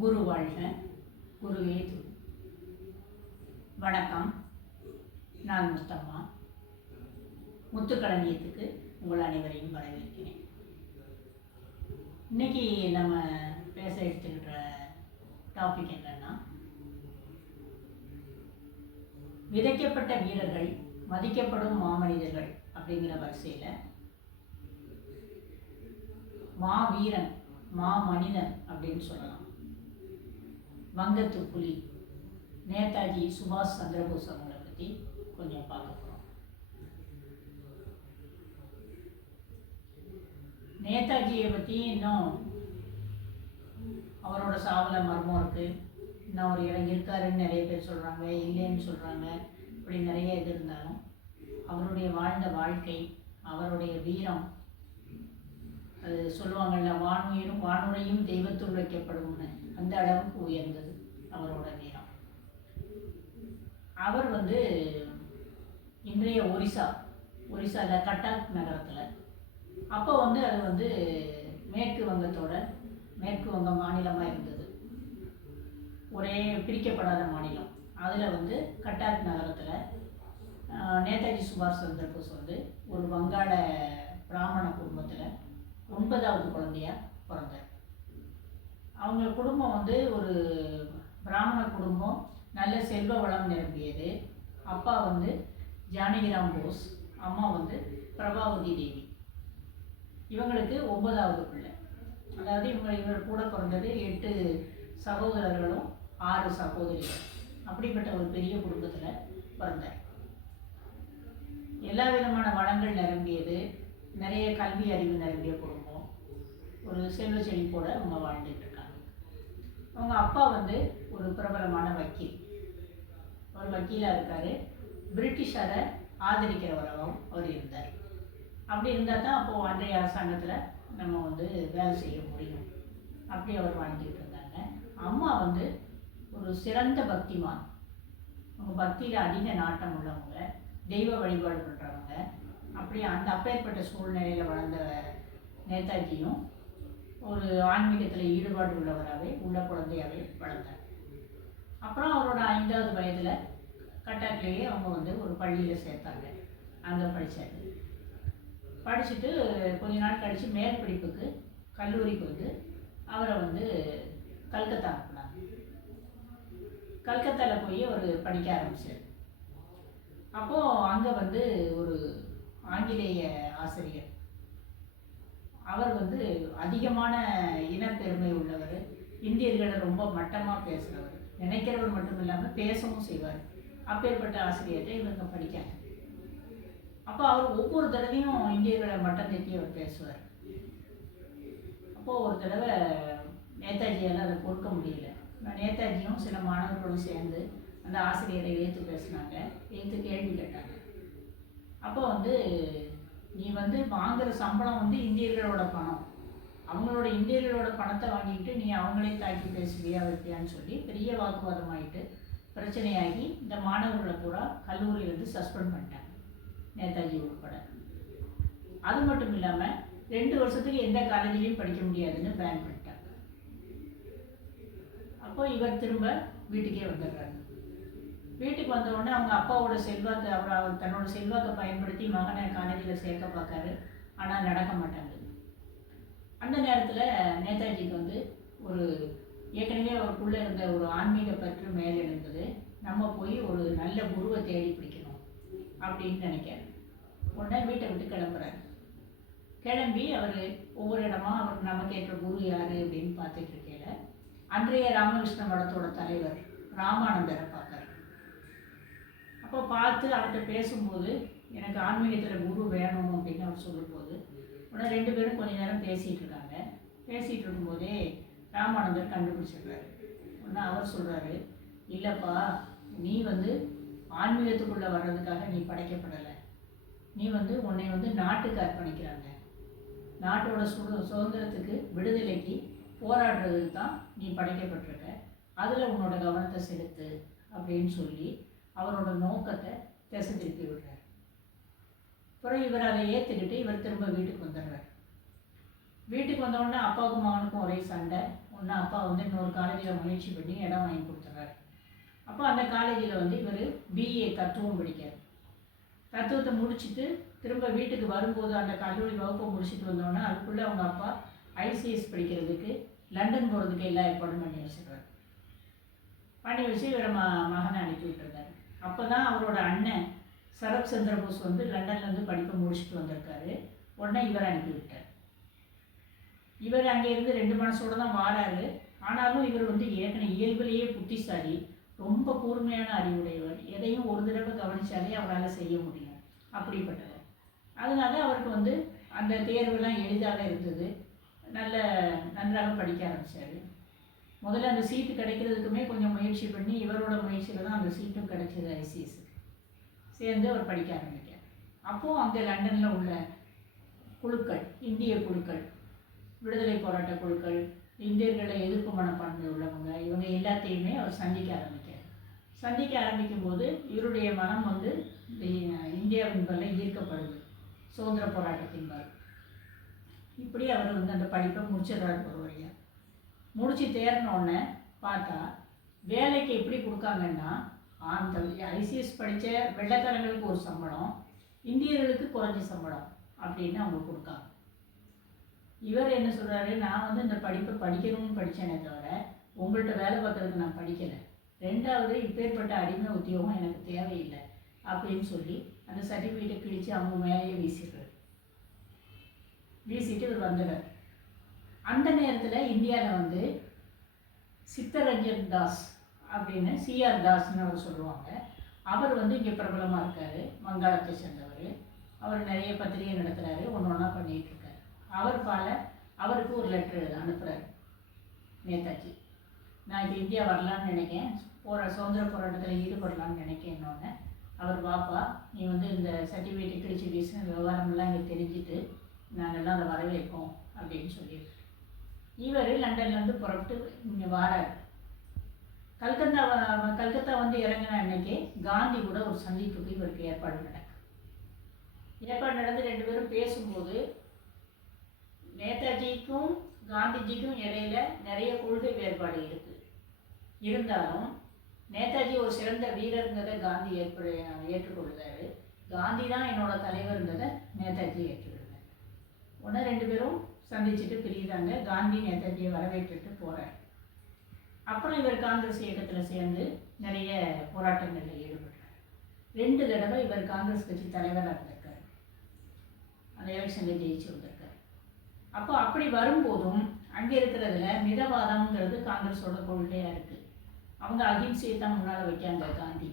குரு வாழ்க, குருவே துணை. வணக்கம், நான் முத்தம்மா. முத்துக்களஞ்சியத்துக்கு உங்கள் அனைவரையும் வரவேற்கிறேன். இன்னைக்கு நம்ம பேச எடுத்துக்கிற டாபிக் என்னன்னா, விதைக்கப்பட்ட வீரர்கள் மதிக்கப்படும் மாமனிதர்கள் அப்படிங்கிற வரிசையில் மாவீரன், மாமனிதன் அப்படின்னு சொல்லலாம். வங்கத்து புலி நேதாஜி சுபாஷ் சந்திரபோஸ் அவங்களை பற்றி கொஞ்சம் பார்க்க போகிறோம். நேதாஜியை பற்றி இன்னும் அவரோட சாவில் மர்மம் இருக்குது. இன்னும் அவர் இறங்கியிருக்காருன்னு நிறைய பேர் சொல்கிறாங்க, இல்லைன்னு சொல்கிறாங்க. இப்படி நிறைய இது இருந்தாலும் அவருடைய வாழ்ந்த வாழ்க்கை, அவருடைய வீரம், அது சொல்லுவாங்கள்ல, வானுரையும் தெய்வத்துள் வைக்கப்படும்னு, அந்த அளவுக்கு உயர்ந்தது அவரோட வீரம். அவர் இன்றைய ஒரிசாவில் கட்டாக் நகரத்தில், அப்போ அது மேற்கு வங்க மாநிலமாக இருந்தது. ஒரே பிரிக்கப்படாத மாநிலம். அதில் கட்டாக் நகரத்தில் நேதாஜி சுபாஷ் சந்திரபோஸ் ஒரு வங்காள பிராமண குடும்பத்தில் 9வது குழந்தையா பிறந்தார். அவங்க குடும்பம் ஒரு பிராமண குடும்பம், நல்ல செல்வ வளம் நிரம்பியது. அப்பா ஜானகிராம் போஸ், அம்மா பிரபாவதி தேவி. இவங்களுக்கு 9வது பிள்ளை. அதாவது இவர் கூட பிறந்தது 8 சகோதரர்களும் 6 சகோதரிகள். அப்படிப்பட்ட ஒரு பெரிய குடும்பத்தில் பிறந்தார். எல்லா விதமான வளங்கள் நிரம்பியது, நிறைய கல்வி அறிவு நிரம்பிய குடும்பம். ஒரு செல்வ செழிப்போடு அவங்க வாழ்ந்துட்டு இருக்காங்க. அவங்க அப்பா ஒரு பிரபலமான வக்கீல். ஒரு வக்கீலாக இருக்கார். பிரிட்டிஷாரை ஆதரிக்கிறவராகவும் அவர் இருந்தார். அப்படி இருந்தால் தான் அப்போது அன்றைய அரசாங்கத்தில் நம்ம வேலை செய்ய முடியும். அப்படி அவர் வாழ்ந்துக்கிட்டு இருந்தாங்க. அம்மா ஒரு சிறந்த பக்திமான். அவங்க பக்தியில் அதிக நாட்டம் உள்ளவங்க, தெய்வ வழிபாடு பண்ணுறவங்க. அப்படி அந்த அப்பேற்பட்ட சூழ்நிலையில் வளர்ந்த நேதாஜியும் ஒரு ஆன்மீகத்தில் ஈடுபாடு உள்ளவராகவே, உள்ள குழந்தையாகவே வளர்ந்தார். அப்புறம் அவரோட 5வது வயதில் கட்டாக்லேயே அவங்க ஒரு பள்ளியில் சேர்த்தாங்க. அங்கே படிச்சுட்டு கொஞ்ச நாள் கழித்து மேற்படிப்புக்கு கல்லூரிக்கு அவரை கல்கத்தா அனுப்புனாங்க. கல்கத்தாவில் போய் அவர் படிக்க ஆரம்பித்தார். அப்போது அங்கே ஒரு ஆங்கிலேய ஆசிரியர், அவர் அதிகமான இனப்பெருமை உள்ளவர், இந்தியர்களை ரொம்ப மட்டமாக பேசுகிறவர், நினைக்கிறவர் மட்டும் இல்லாமல் பேசவும் செய்வார். அப்பேற்பட்ட ஆசிரியர்கிட்ட இவங்க படிக்காங்க. அப்போ அவர் ஒவ்வொரு தடவையும் இந்தியர்களை மட்டம் தட்டி அவர் பேசுவார். அப்போது ஒரு தடவை நேதாஜியால் அதை பொறுக்க முடியல. நேதாஜியும் சில மாணவர்களும் சேர்ந்து அந்த ஆசிரியரை எதிர்த்து பேசினாங்க, எதிர்த்து கேள்வி கேட்டாங்க. அப்போ நீ வாங்குகிற சம்பளம் இந்தியர்களோட பணம், இந்தியர்களோட பணத்தை வாங்கிட்டு நீ அவங்களே தாக்கி பேசுவியா வைப்பியான்னு சொல்லி பெரிய வாக்குவாதம் ஆகிட்டு பிரச்சனையாகி இந்த மாணவர்களை பூரா கல்லூரியிலேருந்து சஸ்பெண்ட் பண்ணிட்டாங்க, நேதாஜி உட்பட. அது மட்டும் இல்லாமல் 2 வருஷத்துக்கு எந்த காலேஜ்லேயும் படிக்க முடியாதுன்னு பேன் பண்ணிட்டாங்க. அப்போ இவர் திரும்ப வீட்டுக்கே வந்துடுறாரு. வீட்டுக்கு வந்தவுடனே அவங்க அப்பாவோட செல்வாக்கு, அவர் தன்னோட செல்வாக்கை பயன்படுத்தி மகனை காலேஜில் சேர்க்க பார்க்காரு. ஆனால் நடக்க மாட்டாங்க. அந்த நேரத்தில் நேதாஜிக்கு ஒரு ஏற்கனவே அவருக்குள்ளே இருந்த ஒரு ஆன்மீக பற்று மேலே இருந்தது. நம்ம போய் ஒரு நல்ல குருவை தேடி பிடிக்கணும் அப்படின்னு நினைக்காரு. உடனே வீட்டை விட்டு கிளம்பி அவர் ஒவ்வொரு இடமா அவர் நமக்கு ஏற்ற குரு யார் அப்படின்னு பார்த்துட்டு இருக்கையில அன்றைய ராமகிருஷ்ண மடத்தோட தலைவர் ராமானந்தரை பார்த்தார். அப்போ பார்த்து அவர்கிட்ட பேசும்போது, எனக்கு ஆன்மீகத்தில் குரு வேணும் அப்படின்னு அவர் சொல்லும்போது, உடனே 2 பேரும் கொஞ்ச நேரம் பேசிகிட்டு இருக்காங்க. பேசிகிட்டு இருக்கும்போதே ராமானந்தர் கண்டுபிடிச்சிடுறாரு. உடனே அவர் சொல்கிறாரு, இல்லைப்பா, நீ ஆன்மீகத்துக்குள்ளே வர்றதுக்காக நீ படைக்கப்படலை. நீ உன்னை நாட்டுக்கு அர்ப்பணிக்கிறாங்க, நாட்டோட சுதந்திரத்துக்கு விடுதலைக்கு போராடுறதுக்கு தான் நீ படைக்கப்பட்டிருக்க. அதில் உன்னோட கவனத்தை செலுத்து அப்படின்னு சொல்லி அவரோட நோக்கத்தை திசை திருப்பி விடுறார். அப்புறம் இவர் அதை ஏற்றுக்கிட்டு இவர் திரும்ப வீட்டுக்கு வந்துடுறார். வீட்டுக்கு வந்தோடனே அப்பாவுக்கும் மகனுக்கும் ஒரே சண்டை. ஒன்று அப்பா வந்து இன்னொரு காலேஜில் முயற்சி பண்ணி இடம் வாங்கி கொடுத்துட்றாரு. அப்போ அந்த காலேஜில் வந்து இவர் பிஏ தத்துவம் படிக்கார். தத்துவத்தை முடிச்சுட்டு திரும்ப வீட்டுக்கு வரும்போது அந்த கல்லூரி வகுப்பை முடிச்சுட்டு வந்தோடனே அதுக்குள்ளே அவங்க அப்பா ஐசிஎஸ் படிக்கிறதுக்கு லண்டன் போகிறதுக்கு எல்லா ஏற்பாடும் பண்ணி வச்சுருக்காரு. பண்ணி வச்சு இவரை மகனை அனுப்பி விட்டுருக்காரு. அப்போ தான் அவரோட அண்ணன் சரத் சந்திர போஸ் வந்து லண்டன்லேருந்து படிப்பை முடிச்சுட்டு வந்திருக்காரு. உடனே இவர் அனுப்பி விட்டார். இவர் அங்கே இருந்து 2 மனசோடு தான் வாராரு. ஆனாலும் இவர் வந்து ஏற்கனவே இயல்பிலேயே புத்திசாலி, ரொம்ப கூர்மையான அறிவுடையவர். எதையும் ஒரு தடவை கவனித்தாலே அவரால் செய்ய முடியும், அப்படிப்பட்டவர். அதனால அவருக்கு வந்து அந்த தேர்வெல்லாம் எளிதாக இருந்தது. நன்றாக படிக்க ஆரம்பித்தார். முதல்ல அந்த சீட்டு கிடைக்கிறதுக்குமே கொஞ்சம் முயற்சி பண்ணி இவரோட முயற்சியில் தான் அந்த சீட்டும் கிடைச்சது. ஐசிஎஸ்க்கு சேர்ந்து அவர் படிக்க ஆரம்பித்தார். அப்போது அங்கே லண்டனில் உள்ள குழுக்கள், இந்திய குழுக்கள், விடுதலை போராட்ட குழுக்கள், இந்தியர்களை எதிர்ப்பு மனப்பான்மை உள்ளவங்க, இவங்க எல்லாத்தையுமே அவர் சந்திக்க ஆரம்பிக்கும்போது இவருடைய மனம் வந்து இந்தியாவின் மேலே ஈர்க்கப்படுது, சுதந்திர போராட்டத்தின் மேல். இப்படி அவர் வந்து அந்த படிப்பை முடிச்சிடுறாரு. ஒரு வழியாக முடித்து தேர்னோடனே பார்த்தா வேலைக்கு எப்படி கொடுக்காங்கன்னா, அந்த ஐசிஎஸ் படித்த வெள்ளைக்காரங்களுக்கு ஒரு சம்பளம், இந்தியர்களுக்கு குறைஞ்ச சம்பளம் அப்படின்னு அவங்க கொடுக்காங்க. இவர் என்ன சொல்கிறாரு, நான் வந்து இந்த படிப்பை படிக்கணும்னு படித்தேனே தவிர உங்கள்கிட்ட வேலை பார்க்குறதுக்கு நான் படிக்கலை. 2வது இப்பேற்பட்ட அடிமை உத்தியோகம் எனக்கு தேவையில்லை அப்படின்னு சொல்லி அந்த சர்டிஃபிகேட்டை கிழித்து அவங்க மேலேயே வீசிட்டு இவர் வந்துடுறார். அந்த நேரத்தில் இந்தியாவில் வந்து சித்தரஞ்சன் தாஸ் அப்படின்னு சிஆர் தாஸ்ன்னு அவர் சொல்லுவாங்க. அவர் வந்து இங்கே பிரபலமாக இருக்கார், வங்காளத்தை சேர்ந்தவர். அவர் நிறைய பத்திரிகை நடத்துகிறாரு, ஒன்றா பண்ணிகிட்டு இருக்காரு. அவருக்கு ஒரு லெட்டர் அனுப்புகிறார் நேதாஜி. நான் இப்போ இந்தியா வரலான்னு நினைக்கேன், சுதந்திர போராட்டத்தில் ஈடுபடலான்னு நினைக்கிறேன்னொன்னே அவர், பாப்பா நீ வந்து இந்த சர்டிஃபிகேட்டை கிழிச்சு வீசின விவகாரம்லாம் இங்கே தெரிஞ்சுட்டு நாங்கள்லாம் அதை வரவேற்போம் அப்படின்னு சொல்லியிருக்காரு. இவர் லண்டன்லேருந்து புறப்பட்டு இங்கே வாரார். கல்கத்தா வந்து இறங்கின அன்னைக்கு காந்தி கூட ஒரு சந்திப்புக்கு இவருக்கு ஏற்பாடு நடந்து 2 பேரும் பேசும்போது நேதாஜிக்கும் காந்திஜிக்கும் இடையில நிறைய கொள்கை வேறுபாடு இருக்குது. இருந்தாலும் நேதாஜி ஒரு சிறந்த வீரருங்கிறத காந்தி ஏற்றுக்கொள்கிறாரு. காந்தி தான் என்னோட தலைவருங்கிறத நேதாஜி ஏற்றுக்கொள்கிறார். உடனே 2 பேரும் சந்திச்சுட்டு பிரிகிறாங்க. காந்தி நேதாஜியை வரவேற்றுட்டு போகிறார். அப்புறம் இவர் காங்கிரஸ் இயக்கத்தில் சேர்ந்து நிறைய போராட்டங்களில் ஈடுபட்டார். 2 தடவை இவர் காங்கிரஸ் கட்சி தலைவராக இருந்திருக்கார். அந்த எலெக்ஷனில் ஜெயிச்சு வந்திருக்கார். அப்போ அப்படி வரும்போதும் அங்கே இருக்கிறதுல மிதவாதம்ங்கிறது காங்கிரஸோட கொள்கையாக இருக்குது. அவங்க அகிம்சையை தான் முன்னால் வைக்காங்க காந்தி.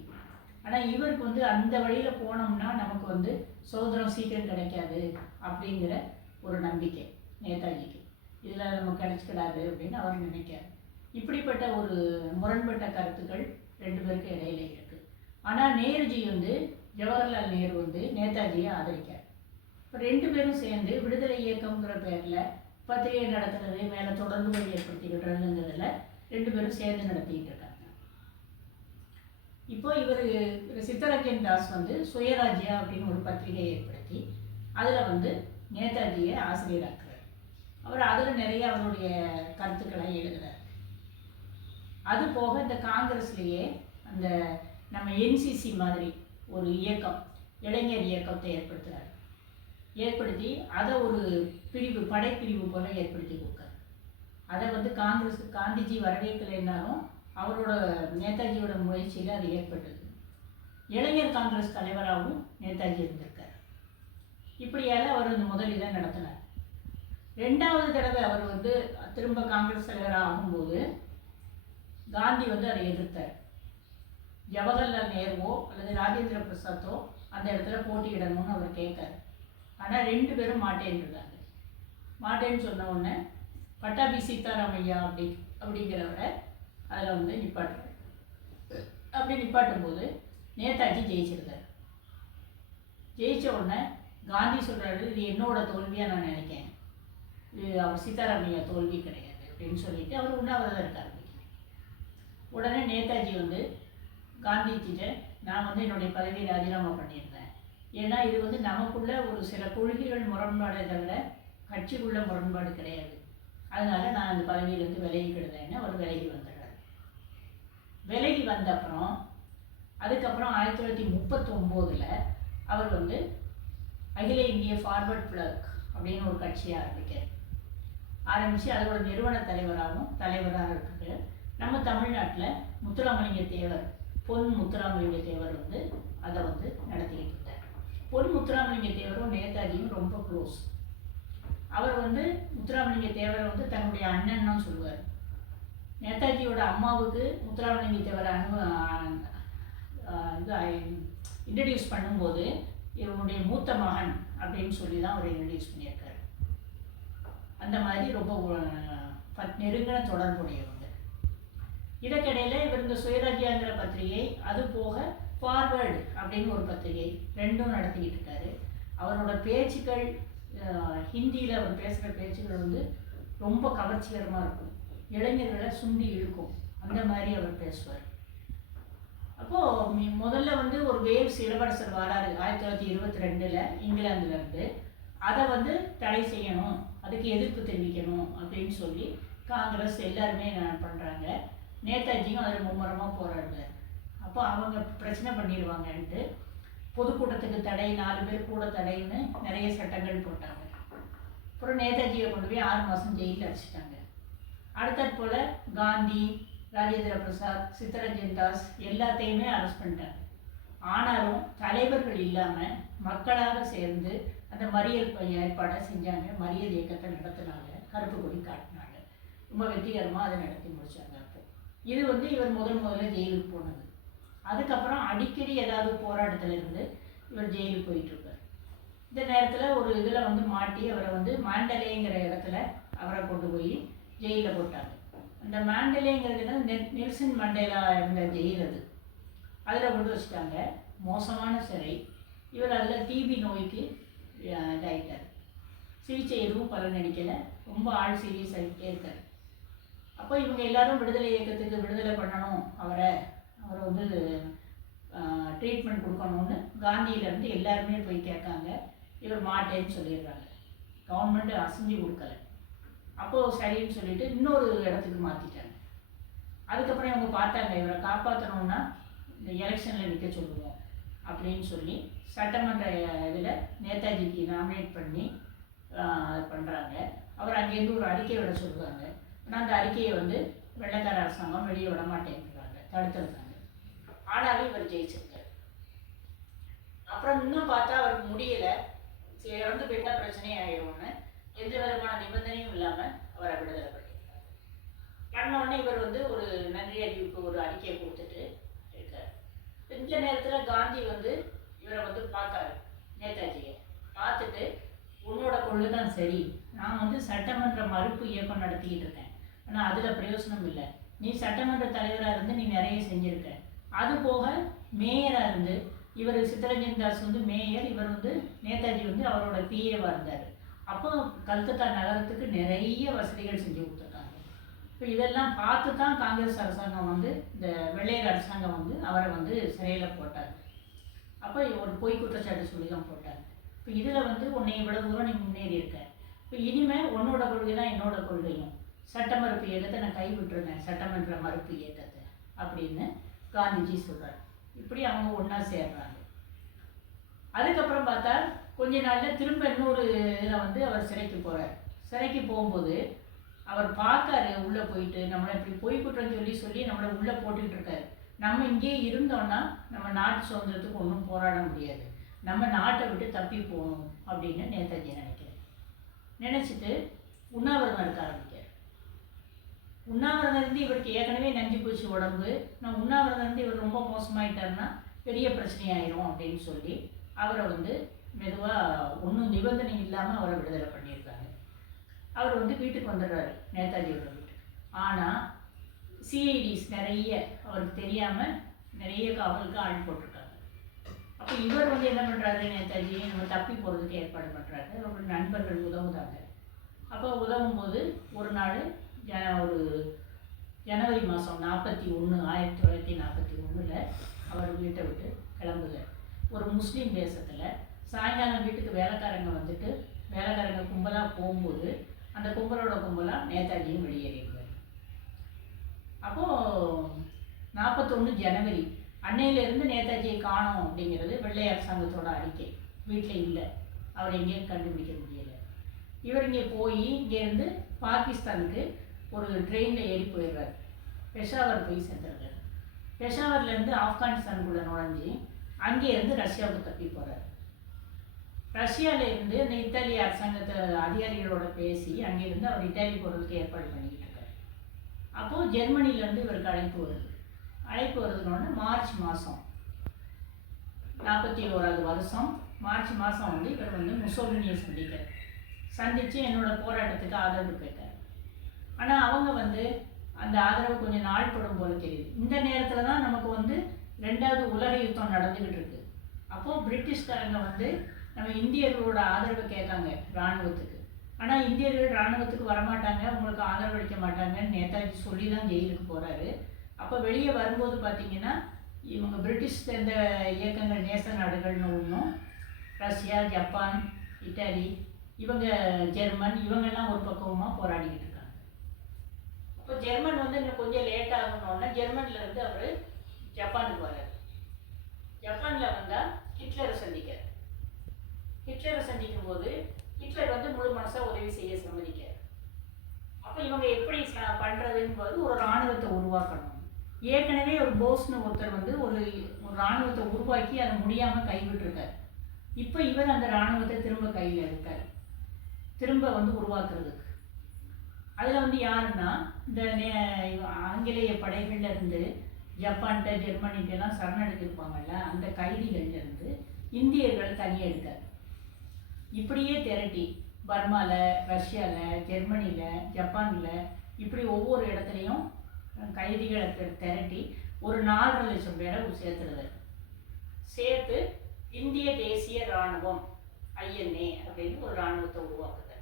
ஆனால் இவருக்கு வந்து அந்த வழியில் போனோம்னா நமக்கு வந்து சுதந்திரம் சீக்கிரம் கிடைக்காது அப்படிங்கிற ஒரு நம்பிக்கை நேதாஜிக்கு. இதில் நம்ம கிடைச்சிக்கிடாது அப்படின்னு அவர் நினைக்கார். இப்படிப்பட்ட ஒரு முரண்பட்ட கருத்துக்கள் 2 பேருக்கு இடையில இருக்குது. ஆனால் நேருஜி வந்து ஜவஹர்லால் நேரு வந்து நேதாஜியை ஆதரிக்கார். இப்போ 2 பேரும் சேர்ந்து விடுதலை இயக்கங்கிற பேரில் பத்திரிகை நடத்துறது, மேலே தொடர்புகள் ஏற்படுத்திக்கிட்டுறதுங்கிறதுல 2 பேரும் சேர்ந்து நடத்திக்கிட்டு இருக்காங்க. இப்போ இவர் சித்தரஞ்சன் தாஸ் வந்து சுயராஜ்யா அப்படின்னு ஒரு பத்திரிகையை ஏற்படுத்தி அதில் வந்து நேதாஜியை ஆசிரியராக்குறார். அவர் அதில் நிறைய அவருடைய கருத்துக்களை எழுதுகிறார். அது போக இந்த காங்கிரஸ்லேயே அந்த நம்ம என்சிசி மாதிரி ஒரு இயக்கம், இளைஞர் இயக்கத்தை ஏற்படுத்தி அதை ஒரு பிரிவு, படைப்பிரிவு போல ஏற்படுத்தி கொடுக்காரு. அதை வந்து காந்திஜி வரவேற்கலைன்னாலும் அவரோட நேதாஜியோட முயற்சியில் அது ஏற்பட்டது. இளைஞர் காங்கிரஸ் தலைவராகவும் நேதாஜி இருந்திருக்கார். இப்படியாக அவர் வந்து முதலில் நடத்தினார். 2வது தடவை அவர் வந்து திரும்ப காங்கிரஸ் தலைவராக ஆகும்போது காந்தி வந்து அதை எதிர்த்தார். ஜவஹர்லால் நேருவோ அல்லது ராஜேந்திர பிரசாத்தோ அந்த இடத்துல போட்டியிடணும்னு அவர் கேட்கார். ஆனால் 2 பேரும் மாட்டேன்னு சொன்ன உடனே பட்டாபி சீதாராமையா அப்படிங்கிறவரை அதில் வந்து நிப்பாட்டுறாரு. அப்படி நிப்பாட்டும் போது நேதாஜி ஜெயிச்சிருந்தார். ஜெயித்த உடனே காந்தி சொல்கிறாரு, இது என்னோட தோல்வியாக நான் நினைக்கிறேன், இது அவர் சீதாராமையா தோல்வி கிடையாது அப்படின்னு சொல்லிட்டு அவர் உண்ணாவிரதம் இருக்கார். உடனே நேதாஜி வந்து காந்திஜிட்ட, நான் வந்து என்னுடைய பதவியை ராஜினாமா பண்ணியிருந்தேன், ஏன்னா இது வந்து நமக்குள்ள ஒரு சில கொள்கைகள் முரண்பாடை தவிர கட்சிக்குள்ள முரண்பாடு கிடையாது, அதனால நான் அந்த பதவியிலேருந்து விலகிக்கிடுதேன்னு அவர் விலகி வந்துடுறாரு. விலகி வந்த அப்புறம் அதுக்கப்புறம் 1939 அவர் வந்து அகில இந்திய ஃபார்வர்ட் பிளாக் அப்படின்னு ஒரு கட்சியை ஆரம்பித்து அதோட நிறுவன தலைவராக இருக்காரு. நம்ம தமிழ்நாட்டில் முத்துராமலிங்க தேவர், பொன் முத்துராமலிங்க தேவர் வந்து அதை வந்து நடத்திக்கிட்டு இருந்தார். பொன் முத்துராமலிங்க தேவரும் நேதாஜியும் ரொம்ப க்ளோஸ். அவர் வந்து முத்துராமலிங்க தேவரை வந்து தன்னுடைய அண்ணன்னு சொல்லுவார். நேதாஜியோட அம்மாவுக்கு முத்துராமலிங்க தேவரை இன்ட்ரடியூஸ் பண்ணும்போது இவருடைய மூத்த மகன் அப்படின்னு சொல்லி தான் அவர் இன்ட்ரடியூஸ் பண்ணியிருக்காரு. அந்த மாதிரி ரொம்ப நெருங்கின தொடர்புடையவங்க. இதற்கிடையில் இவர் இந்த சுயராஜ்யாங்கிற பத்திரிகை, அது போக ஃபார்வர்டு அப்படின்னு ஒரு பத்திரிகை, ரெண்டும் நடத்திக்கிட்டு இருக்காரு. அவரோட பேச்சுக்கள், ஹிந்தியில் அவர் பேசுகிற பேச்சுக்கள் வந்து ரொம்ப கவர்ச்சிகரமாக இருக்கும், இளைஞர்களை சுண்டி இழுக்கும், அந்த மாதிரி அவர் பேசுவார். அப்போது முதல்ல வந்து ஒரு வேவ்ஸ் இளவரசர் வராரு 1922 இங்கிலாந்துலேருந்து. அதை வந்து தடை செய்யணும், அதுக்கு எதிர்ப்பு தெரிவிக்கணும் அப்படின்னு சொல்லி காங்கிரஸ் எல்லாருமே பண்ணுறாங்க. நேதாஜியும் அதில் மும்முரமாக போராடுறாரு. அப்போ அவங்க பிரச்சனை பண்ணிடுவாங்கன்ட்டு பொதுக்கூட்டத்துக்கு தடை, 4 பேர் கூட தடைன்னு நிறைய சட்டங்கள் போட்டாங்க. அப்புறம் நேதாஜியை கொண்டு போய் 6 மாதம் ஜெயிலில் அடிச்சிட்டாங்க. அடுத்தது போல் காந்தி, ராஜேந்திர பிரசாத், சித்தரஞ்சன் தாஸ் எல்லாத்தையுமே அரெஸ்ட் பண்ணிட்டாங்க. ஆனாலும் தலைவர்கள் இல்லாமல் மக்களாக சேர்ந்து அந்த மறியல் ஏற்பாடை செஞ்சாங்க, மறியல் இயக்கத்தை நடத்தினாங்க, கருப்பு கொடி காட்டினாங்க. ரொம்ப வெற்றிகரமாக அதை நடத்தி முடித்தாங்க. அப்போ இது வந்து இவர் முதல்ல ஜெயிலுக்கு போனது. அதுக்கப்புறம் அடிக்கடி ஏதாவது போராட்டத்தில் இருந்து இவர் ஜெயிலுக்கு போயிட்டுருப்பார். இந்த நேரத்தில் ஒரு இதில் வந்து மாட்டி அவரை வந்து மாண்டலேங்கிற இடத்துல அவரை கொண்டு போய் ஜெயிலில் போட்டாங்க. அந்த மாண்டலேங்கிறது நெல்சன் மண்டேலா இருந்த ஜெயில், அதில் கொண்டு வச்சுட்டாங்க. மோசமான சிறை. இவர் அதில் டிபி நோய்க்கு இதாகிட்டார். சிகிச்சை எதுவும் பலன் அளிக்கலை, ரொம்ப ஆள் சீரியஸ் ஆகிட்டே இருக்கார். அப்போ இவங்க எல்லாரும் விடுதலை இயக்கத்துக்கு விடுதலை பண்ணணும், அவரை வந்து ட்ரீட்மெண்ட் கொடுக்கணும்னு காந்தியிலேருந்து எல்லாருமே போய் கேட்காங்க. இவர் மாட்டேன்னு சொல்லிடுறாங்க. கவர்மெண்ட் அசைஞ்சு கொடுக்கல. அப்போது சரின்னு சொல்லிட்டு இன்னொரு இடத்துக்கு மாற்றிட்டாங்க. அதுக்கப்புறம் இவங்க பார்த்தாங்க, இவரை காப்பாற்றணுன்னா இந்த எலெக்ஷனில் நிற்க சொல்லுவோம் அப்படின்னு சொல்லி சட்டமன்ற இதில் நேதாஜிக்கு நாமினேட் பண்ணி பண்ணுறாங்க. அவர் அங்கேருந்து ஒரு அறிக்கை விட சொல்லுவாங்க. ஆனால் அந்த அறிக்கையை வந்து வெள்ளைக்கார அரசாங்கம் வெளியே விட மாட்டேங்கிறாங்க, தடுத்துருக்காங்க. ஆனாலும் இவர் ஜெயிச்சிருக்காரு. அப்புறம் இன்னும் பார்த்தா அவருக்கு முடியலை, இறந்து போயிட்டால் பிரச்சனையே ஆகிடும்னு எந்த விதமான நிபந்தனையும் இல்லாமல் அவரை விடுதலை பண்ணியிருக்காரு. பண்ணோடனே இவர் வந்து ஒரு நன்றி அறிவிப்பு ஒரு அறிக்கையை கொடுத்துட்டு இருக்கார். இந்த நேரத்தில் காந்தி வந்து இவரை வந்து பார்த்தாரு, நேதாஜியை பார்த்துட்டு, உன்னோட கொள்ளு தான் சரி, நான் வந்து சட்டமன்ற மறுப்பு இயக்கம் நடத்திக்கிட்டு இருக்கேன், ஆனால் அதில் பிரயோசனம் இல்லை. நீ சட்டமன்ற தலைவராக இருந்து நீ நிறைய செஞ்சுருக்க. அது போக மேயராக இருந்து, இவர் சித்தரஞ்சன் தாஸ் வந்து மேயர், இவர் வந்து நேதாஜி வந்து அவரோட பிஏவாக இருந்தார். அப்போ கல்கத்தா நகரத்துக்கு நிறைய வசதிகள் செஞ்சு கொடுத்துருக்காங்க. இப்போ இதெல்லாம் பார்த்து தான் காங்கிரஸ் அரசாங்கம் வந்து, இந்த வெள்ளையர் அரசாங்கம் வந்து அவரை வந்து சிறையில் போட்டாங்க. அப்போ ஒரு பொய் குற்றச்சாட்டு சொல்லி தான் போட்டாங்க. இப்போ இதில் வந்து உன்னை இவ்வளோ தூரம் நீ முன்னேறி இருக்க, இப்போ இனிமேல் உன்னோட கொள்கை தான் என்னோட கொள்கையும், சட்ட மறுப்பு இயக்கத்தை நான் கைவிட்டுருந்தேன், சட்டமன்ற மறுப்பு இயக்கத்தை அப்படின்னு காந்திஜி சொல்கிறார். இப்படி அவங்க ஒன்றா சேர்றாங்க. அதுக்கப்புறம் பார்த்தா கொஞ்ச நாளில் திரும்ப இன்னொரு இதில் வந்து அவர் சிறைக்கு போகிறார். சிறைக்கு போகும்போது அவர் பார்க்காரு, உள்ளே போயிட்டு நம்மளை இப்படி பொய் குற்றம் சொல்லி நம்மளை உள்ளே போட்டுக்கிட்டு இருக்காரு. நம்ம இங்கேயே இருந்தோன்னா நம்ம நாட்டு சுதந்திரத்துக்கு ஒன்றும் போராட முடியாது, நம்ம நாட்டை விட்டு தப்பி போகணும் அப்படின்னு நேதாஜி நினச்சிட்டு உண்ணாவிரதம் இருக்க ஆரம்பிக்கார். உண்ணாவிரதம் இருந்து இவருக்கு ஏற்கனவே நஞ்சு போச்சு உடம்பு, நான் உண்ணாவிரதம் இருந்து இவர் ரொம்ப மோசமாயிட்டாருன்னா பெரிய பிரச்சனையாயிரும் அப்படின்னு சொல்லி அவரை வந்து மெதுவாக ஒன்றும் நிபந்தனை இல்லாமல் அவரை விடுதலை பண்ணியிருக்காங்க. அவர் வந்து வீட்டுக்கு வந்துடுறாரு, நேதாஜியோட வீட்டுக்கு. ஆனால் சிஐடிஸ் நிறைய அவருக்கு தெரியாமல் நிறைய காவலுக்கு ஆள் போட்டிருக்காங்க. அப்போ இவர் வந்து என்ன பண்ணுறாரு, நேதாஜி நம்ம தப்பி போகிறதுக்கு ஏற்பாடு பண்ணுறாரு. அவரோட நண்பர்கள் உதவுதாங்க. அப்போ உதவும் போது ஒரு நாள் ஒரு ஜனவரி மாதம் 1941 அவர் வீட்டை விட்டு கிளம்புகிறார். ஒரு முஸ்லீம் தேசத்தில் சாயங்காலம் வீட்டுக்கு வேலைக்காரங்க வந்துட்டு வேலைக்காரங்க கும்பலாக போகும்போது அந்த கும்பலோட கும்பலாக நேதாஜியும் வெளியேறிடுவார். அப்போது 41 ஜனவரி அன்னையிலேருந்து நேதாஜியை காணோம் அப்படிங்கிறது வெள்ளை அரசாங்கத்தோட அறிக்கை. வீட்டில் இல்லை, அவர் எங்கேயும் கண்டுபிடிக்க முடியலை. இவர் இங்கே போய் இங்கேருந்து பாகிஸ்தானுக்கு ஒரு ட்ரெயினில் ஏறி போயிடுறார். பெஷாவர் போய் சேர்ந்துடுறாரு. பெஷாவர்லேருந்து ஆப்கானிஸ்தானுக்குள்ளே நுழைஞ்சி அங்கேருந்து ரஷ்யாவுக்கு தப்பி போகிறார். ரஷ்யாவிலேருந்து அந்த இத்தாலி அரசாங்கத்தை அதிகாரிகளோட பேசி அங்கேருந்து அவர் இத்தாலி போகிறதுக்கு ஏற்பாடு பண்ணிக்கிட்டு இருக்கார். அப்போது ஜெர்மனிலேருந்து இவருக்கு அழைப்பு வருது. அழைப்பு வருதுன்னு மார்ச் மாதம் 41வது வருஷம் மார்ச் மாதம் வந்து இவர் வந்து முசோலினியை சந்தித்து என்னோடய போராட்டத்துக்கு ஆதரவு கேட்டார். ஆனால் அவங்க வந்து அந்த ஆதரவு கொஞ்சம் நாள் படும் போல தெரியுது. இந்த நேரத்தில் தான் நமக்கு வந்து 2வது உலக யுத்தம் நடந்துக்கிட்டு இருக்கு. அப்போது பிரிட்டிஷ்காரங்க வந்து நம்ம இந்தியர்களோட ஆதரவு கேட்காங்க இராணுவத்துக்கு. ஆனால் இந்தியர்கள் இராணுவத்துக்கு வரமாட்டாங்க, உங்களுக்கு ஆதரவு அளிக்க மாட்டாங்கன்னு நேதாஜி சொல்லி தான் ஜெயிலுக்கு போகிறாரு. அப்போ வெளியே வரும்போது பார்த்திங்கன்னா இவங்க பிரிட்டிஷ் சேர்ந்த இயக்கங்கள் நேச நாடுகள்னு ஒன்றும், ரஷ்யா, ஜப்பான், இட்டாலி, இவங்க ஜெர்மன், இவங்கெல்லாம் ஒரு பக்கமாக போராடிக்கிட்டு இருக்காங்க. அப்போ ஜெர்மன் வந்து இன்னும் கொஞ்சம் லேட் ஆகணுன்னா ஜெர்மன்லேருந்து அவர் ஜப்பானுக்கு வர்றார். ஜப்பானில் வந்தால் ஹிட்லரை சந்திக்கிறார். ஹிட்லரை சந்திக்கும் போது ஹிட்லர் வந்து முழு மனசாக உதவி செய்ய சம்மதிக்கார். அப்போ இவங்க எப்படி பண்ணுறதுன்னு ஒரு இராணுவத்தை உருவாக்கணும். ஏற்கனவே ஒரு போஸ்னு ஒருத்தர் வந்து ஒரு இராணுவத்தை உருவாக்கி அதை முடியாமல் கைவிட்டுருக்கார். இப்போ இவர் அந்த இராணுவத்தை திரும்ப கையில் எடுக்கார், திரும்ப வந்து உருவாக்குறதுக்கு. அதில் வந்து யாருன்னா இந்த ஆங்கிலேய படைகள்ல இருந்து ஜப்பான்கிட்ட ஜெர்மனிகிட்டலாம் சரணடைஞ்சிருப்பாங்கல்ல, அந்த கைதிகள்லேருந்து இந்தியர்கள் தனியாக எடுக்கார். இப்படியே திரட்டி பர்மாவில், ரஷ்யாவில், ஜெர்மனியில், ஜப்பானில் இப்படி ஒவ்வொரு இடத்துலையும் கைதிகளை திரட்டி ஒரு 4.5 லட்சம் பேரை சேர்த்துடுது. சேர்த்து இந்திய தேசிய இராணுவம் INA அப்படின்னு ஒரு இராணுவத்தை உருவாக்குது.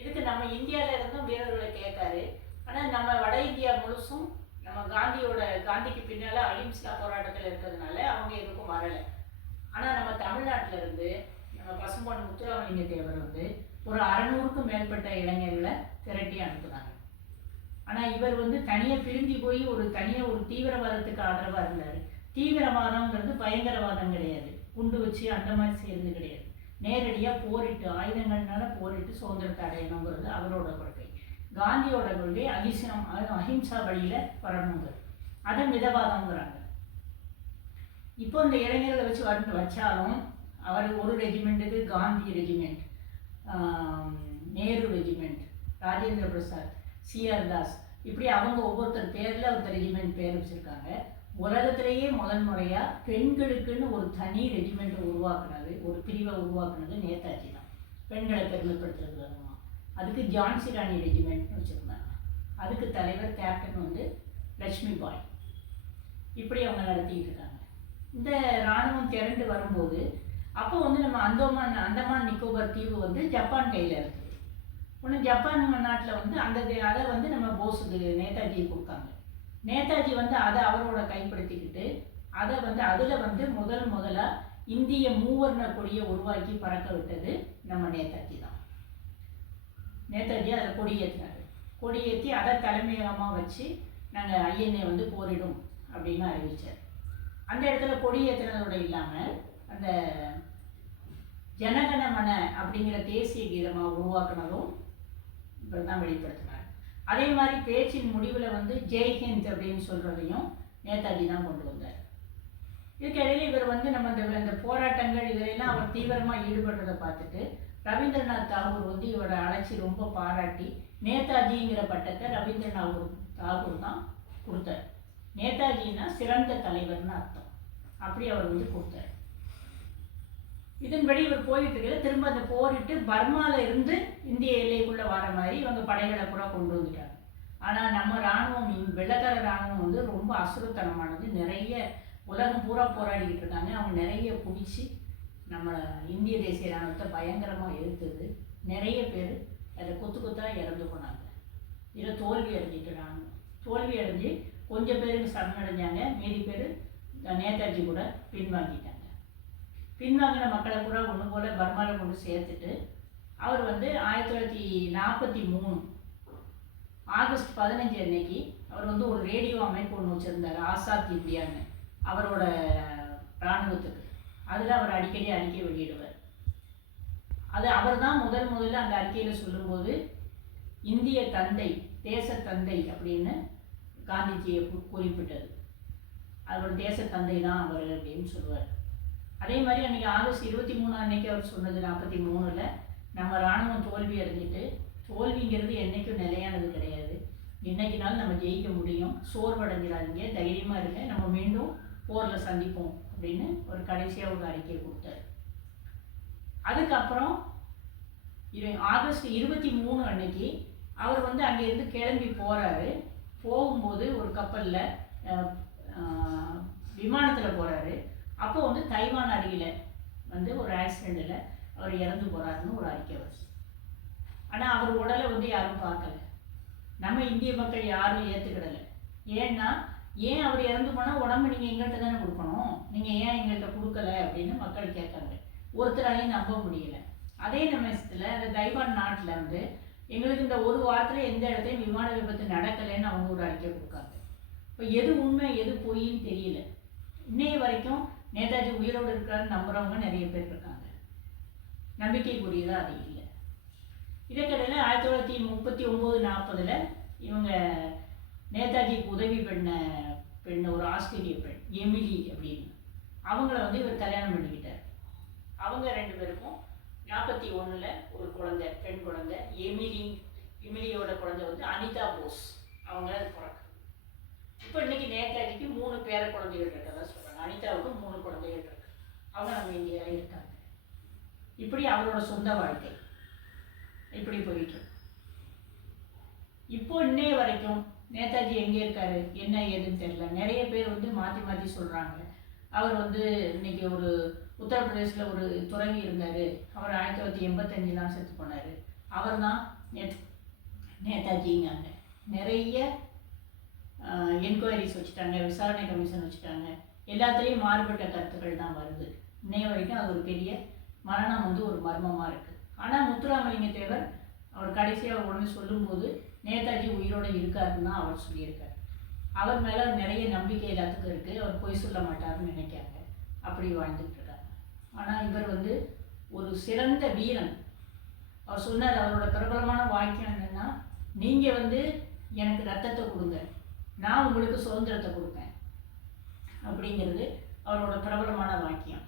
இதுக்கு நம்ம இந்தியாவில் இருந்தும் வீரர்களை கேட்காரு. ஆனால் நம்ம வட இந்தியா முழுசும் நம்ம காந்திக்கு பின்னால் அஹிம்சா போராட்டத்தில் இருக்கிறதுனால அவங்க எதுக்கும் வரலை. ஆனால் நம்ம தமிழ்நாட்டில் இருந்து நம்ம பசும்பொன் முத்துராமலிங்க தேவர் வந்து ஒரு 600க்கும் மேற்பட்ட இளைஞர்களை திரட்டி அனுப்புனாங்க. ஆனால் இவர் வந்து தனியாக பிரிஞ்சு போய் ஒரு தீவிரவாதத்துக்கு ஆதரவாக இருந்தார். தீவிரவாதங்கிறது பயங்கரவாதம் கிடையாது, குண்டு வச்சு அந்த மாதிரி செய்யறது கிடையாது. நேரடியாக போரிட்டு ஆயுதங்கள்னால போரிட்டு சுதந்திரத்தை அடையணுங்கிறது அவரோட கொள்கை. காந்தியோட கொள்கை அஹிம்சா வழியில் வரணுங்கிறது, அதை மிதவாதங்கிறாங்க. இப்போ இந்த இளைஞர்களை வச்சாலும் அவர் ஒரு ரெஜிமெண்ட்டுக்கு Gandhi regiment, Nehru regiment, Rajendra Prasad, CR Das, இப்படி அவங்க ஒவ்வொருத்தர் பேரில் ஒருத்தர் ரெஜிமெண்ட் பேர் வச்சுருக்காங்க. உலகத்திலேயே முதல் முறையாக பெண்களுக்குன்னு ஒரு தனி ரெஜிமெண்ட்டை உருவாக்குனது, ஒரு பிரிவை உருவாக்குனது நேதாஜி தான். பெண்களை பெருமைப்படுத்துறது விதமாக அதுக்கு ஜான்சி ராணி ரெஜிமெண்ட்னு வச்சுருந்தாங்க. அதுக்கு தலைவர் கேப்டன் வந்து லட்சுமி பாய். இப்படி அவங்க நடத்திக்கிட்டு இருக்காங்க. இந்த இராணுவம் திரண்டு வரும்போது அப்போ வந்து நம்ம அந்தமான் நிக்கோபார் தீவு வந்து ஜப்பான் கையில் இருக்குது. ஒன்று ஜப்பான் நாட்டில் வந்து அதை வந்து நம்ம போஸுக்கு நேதாஜி கொடுத்தாங்க. நேதாஜி வந்து அதை அவரோட கைப்படுத்திக்கிட்டு அதை வந்து அதில் வந்து முதலாக இந்திய மூவர்ண கொடியை உருவாக்கி பறக்க விட்டது நம்ம நேதாஜி தான். நேதாஜி அதில் கொடியேற்றி அதை தலைமையகமாக வச்சு நாங்கள் INA வந்து போரிடும் அப்படின்னு அறிவித்தார். அந்த இடத்துல கொடியேற்றினதோடு இல்லாமல் அந்த ஜனகணமன அப்படிங்கிற தேசிய கீதமாக உருவாக்குனதும் இவர் தான் வெளிப்படுத்தினார். அதே மாதிரி பேச்சின் முடிவில் வந்து ஜெய்ஹிந்த் அப்படின்னு சொல்கிறதையும் நேதாஜி தான் கொண்டு வந்தார். இதுக்கிடையில் இவர் வந்து நம்ம இந்த போராட்டங்கள் இதிலெல்லாம் அவர் தீவிரமாக ஈடுபடுறதை பார்த்துட்டு ரவீந்திரநாத் தாகூர் வந்து இவரை அழைச்சி ரொம்ப பாராட்டி நேதாஜிங்கிற பட்டத்தை ரவீந்திரநாத் தாகூர் தான் கொடுத்தார். நேதாஜின்னா சிறந்த தலைவர்னு அர்த்தம். அப்படி அவர் வந்து கொடுத்தார். இதன்படி இவர் போயிட்டு இருக்கிற திரும்ப அந்த போரிட்டு பர்மாவில் இருந்து இந்திய எல்லைக்குள்ளே வர மாதிரி இவங்க படைகளை கூட கொண்டு வந்துட்டாங்க. ஆனால் நம்ம இராணுவம், வெள்ளக்கார இராணுவம் வந்து ரொம்ப அசுரத்தனமானது. நிறைய உலகம் பூரா போராடிக்கிட்டு இருக்காங்க. அவங்க நிறைய பிடிச்சி நம்ம இந்திய தேசிய இராணுவத்தை பயங்கரமாக எதிர்த்தது. நிறைய பேர் அதை கொத்தாக இறந்து போனாங்க. இதில் தோல்வி அடைஞ்சிட்டு இராணுவம் தோல்வி அடைஞ்சு கொஞ்சம் பேருக்கு சரணடைஞ்சாங்க. மீதி பேர் நேதாஜி கூட பின்வாங்கிட்டாங்க. பின்வாங்கின மக்களை பூரா ஒன்று போல் பர்மாவில் கொண்டு சேர்த்துட்டு அவர் வந்து 1943 ஆகஸ்ட் 15 அன்னைக்கு அவர் வந்து ஒரு ரேடியோ அமைப்பு ஒன்று வச்சுருந்தார், ஆசாத் இந்தியான்னு, அவரோட இராணுவத்துக்கு. அதில் அவர் அடிக்கடி அறிக்கை வெளியிடுவார். அது அவர் தான் முதல்ல அந்த அறிக்கையில் சொல்லும்போது இந்திய தந்தை, தேச தந்தை அப்படின்னு காந்திஜியை குறிப்பிட்டது. அவர் தேச தந்தை தான் அவர் அப்படின்னு சொல்லுவார். அதே மாதிரி அன்றைக்கி ஆகஸ்ட் 23 அன்னைக்கு அவர் சொன்னது 43ல், நம்ம இராணுவம் தோல்வி அடைஞ்சிட்டு, தோல்விங்கிறது என்றைக்கும் நிலையானது கிடையாது, இன்னைக்குனாலும் நம்ம ஜெயிக்க முடியும், சோர்வடைஞ்சிடாதீங்க, தைரியமாக இருங்க, நம்ம மீண்டும் போரில் சந்திப்போம் அப்படின்னு ஒரு கடைசியாக ஒரு அறிக்கையை கொடுத்தார். அதுக்கப்புறம் ஆகஸ்ட் 23 அன்னைக்கு அவர் வந்து அங்கேருந்து கிளம்பி போகிறாரு. போகும்போது ஒரு கப்பலில் விமானத்தில் போகிறாரு. அப்போ வந்து தைவான் அருகில் வந்து ஒரு ஆக்சிடெண்ட்டில் அவர் இறந்து போகிறாருன்னு ஒரு அறிக்கை வருது. ஆனால் அவர் உடலை வந்து யாரும் பார்க்கல, நம்ம இந்திய மக்கள் யாரும் ஏற்றுக்கிடலை. ஏன்னா ஏன் அவர் இறந்து போனால் உடம்பு நீங்கள் எங்கள்கிட்ட தானே கொடுக்கணும், நீங்கள் ஏன் எங்கள்கிட்ட கொடுக்கல அப்படின்னு மக்கள் கேட்காங்க. ஒருத்தராலையும் நம்ப முடியலை. அதே நிமிஷத்தில் அந்த தைவான் நாட்டில் வந்து எங்களுக்கு இந்த ஒரு வாரத்தில் எந்த இடத்தையும் விமான விபத்து நடக்கலைன்னு அவங்க ஒரு அறிக்கை கொடுக்காங்க. இப்போ எது உண்மை எது பொய்ன்னு தெரியல. இன்னைய வரைக்கும் நேதாஜி உயிரோடு இருக்கிறான்னு நம்புறவங்க நிறைய பேர் இருக்காங்க, நம்பிக்கைக்குரியதாக அது இல்லை. இதற்கிடையில் 1939-40 இவங்க நேதாஜிக்கு உதவி பெண் ஒரு ஆஸ்திரேலிய பெண் எமிலி அப்படின்னு, அவங்கள வந்து இவர் கல்யாணம் பண்ணிக்கிட்டார். அவங்க 2 பேருக்கும் 41 ஒரு குழந்தை, பெண் குழந்தை. எமிலியோட குழந்தை வந்து அனிதா போஸ், அவங்க பிறகு. இப்போ இன்னைக்கு நேதாஜிக்கு 3 பேர குழந்தைகள் இருக்கிறதா சொல்கிறாங்க. அனிதாவுக்கு 3 குழந்தைகள் இருக்கு, அவங்க நம்ம இந்தியாவில் இருக்காங்க. இப்படி அவரோட சொந்த வாழ்க்கை இப்படி போயிட்டு. இப்போ இன்னைய வரைக்கும் நேதாஜி எங்கே இருக்காரு என்ன ஏதுன்னு தெரியல. நிறைய பேர் வந்து மாற்றி மாற்றி சொல்கிறாங்க. அவர் வந்து இன்னைக்கு ஒரு உத்தரப்பிரதேசில் ஒரு துறவி இருந்தார், அவர் 1985 தான் செத்து போனார். அவர் தான் நேதாஜிங்காங்க. நிறைய என்கொயரிஸ் வச்சுட்டாங்க, விசாரணை கமிஷன் வச்சுட்டாங்க, எல்லாத்துலேயும் மாறுபட்ட கருத்துக்கள் தான் வருது. இன்னைய வரைக்கும் அது ஒரு பெரிய மரணம் வந்து ஒரு மர்மமாக இருக்குது. ஆனால் முத்துராமலிங்க தேவர் அவர் கடைசியாக ஒன்று சொல்லும்போது நேதாஜி உயிரோடு இருக்காருன்னு தான் அவர் சொல்லியிருக்கார். அவர் மேலே நிறைய நம்பிக்கை எல்லாத்துக்கும் இருக்குது, அவர் பொய் சொல்ல மாட்டாருன்னு நினைக்காங்க, அப்படி வாழ்ந்துட்டு இருக்காங்க. ஆனால் இவர் வந்து ஒரு சிறந்த வீரன். அவர் சொன்னார், அவரோட பிரபலமான வாக்கியம் என்னென்னா, நீங்கள் வந்து எனக்கு ரத்தத்தை கொடுங்க, நான் உங்களுக்கு சுதந்திரத்தை கொடுப்பேன் அப்படிங்கிறது அவரோட பிரபலமான வாக்கியம்.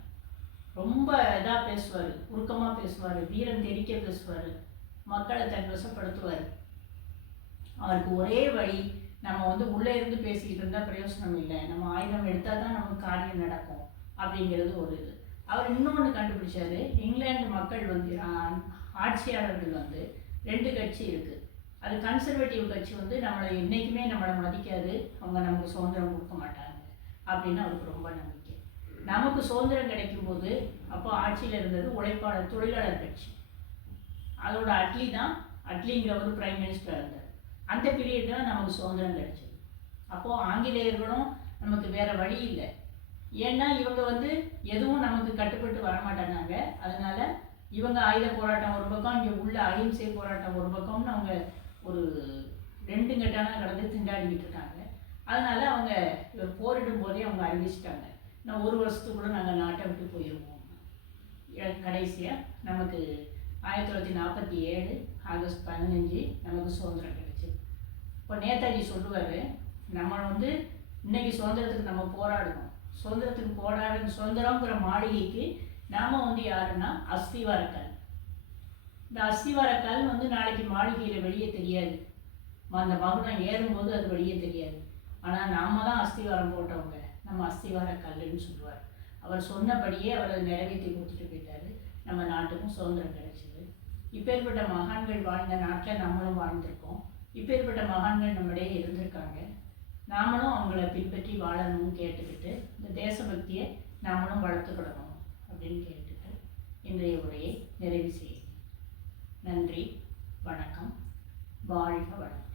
ரொம்ப இதாக பேசுவார், உருக்கமாக பேசுவார், வீரம் தெரிக்க பேசுவார், மக்களை தன் வசப்படுத்துவார். அவருக்கு ஒரே வழி, நம்ம வந்து உள்ளே இருந்து பேசிக்கிட்டு இருந்தால் பிரயோசனம் இல்லை, நம்ம ஆயுதம் எடுத்தால் தான் நமக்கு காரியம் நடக்கும் அப்படிங்கிறது ஒரு இது. அவர் இன்னொன்று கண்டுபிடிச்சாரு, இங்கிலாந்து மக்கள் வந்து ஆட்சியாளர்கள் வந்து 2 கட்சி இருக்குது. அது கன்சர்வேட்டிவ் கட்சி வந்து நம்மளை என்றைக்குமே நம்மளை மதிக்காது, அவங்க நமக்கு சுதந்திரம் கொடுக்க மாட்டாங்க அப்படின்னு அவருக்கு ரொம்ப நம்பிக்கை. நமக்கு சுதந்திரம் கிடைக்கும் போது அப்போ ஆட்சியில் இருந்தது உழைப்பாளர் தொழிலாளர் கட்சி, அதோட அட்லிங்கிற ஒரு பிரைம் மினிஸ்டர் இருந்தார். அந்த பீரியட் தான் நமக்கு சுதந்திரம் கிடைச்சது. அப்போது ஆங்கிலேயர்களும் நமக்கு வேறு வழி இல்லை, ஏன்னா இவங்க வந்து எதுவும் நமக்கு கட்டுப்பட்டு வரமாட்டாங்க. அதனால் இவங்க ஆயுத போராட்டம் ஒரு பக்கம், இங்கே உள்ள அகிம்சை போராட்டம் ஒரு பக்கம்னு அவங்க ஒரு 2 கட்டான கடந்து திண்டாடிக்கிட்டு இருக்காங்க. அதனால் அவங்க போரிடும் போதே அவங்க அறிவிச்சிட்டாங்க, நான் 1 வருஷத்துக்குள்ள நாங்கள் நாட்டை விட்டு போயிடுவோம். கடைசியாக நமக்கு 1947 ஆகஸ்ட் 15 நமக்கு சுதந்திரம் கிடைச்சிது. இப்போ நேதாஜி சொல்லுவார், நம்ம வந்து இன்னைக்கு சுதந்திரத்துக்கு நம்ம போராடணும், சுதந்திரங்கிற மாளிகைக்கு நாம் வந்து யாருன்னா அஸ்திவாரக்கல். இந்த அஸ்திவாரக்கல் வந்து நாளைக்கு மாளிகையில் வெளியே தெரியாது, அந்த மகுடம் ஏறும்போது அது வெளியே தெரியாது. ஆனால் நாம தான் அஸ்திவாரம் போட்டவங்க, நம்ம அஸ்திவாரக்கல்லுன்னு சொல்லுவார். அவர் சொன்னபடியே அவர் அதை நிறைவேற்றி கொடுத்துட்டு போயிட்டாரு. நம்ம நாட்டுக்கும் சுதந்திரம் கிடைச்சிது. இப்பேற்பட்ட மகான்கள் வாழ்ந்த நாட்டில் நம்மளும் வாழ்ந்திருக்கோம். இப்பேற்பட்ட மகான்கள் நம்மிடையே இருந்திருக்காங்க. நாமளும் அவங்கள பின்பற்றி வாழணும்னு கேட்டுக்கிட்டு இந்த தேசபக்தியை நாமளும் வளர்த்துக்கிடணும் அப்படின்னு கேட்டுட்டு இன்றைய உரையை நிறைவு செய்கிறேன். நன்றி, வணக்கம், வாழ்க வளம்.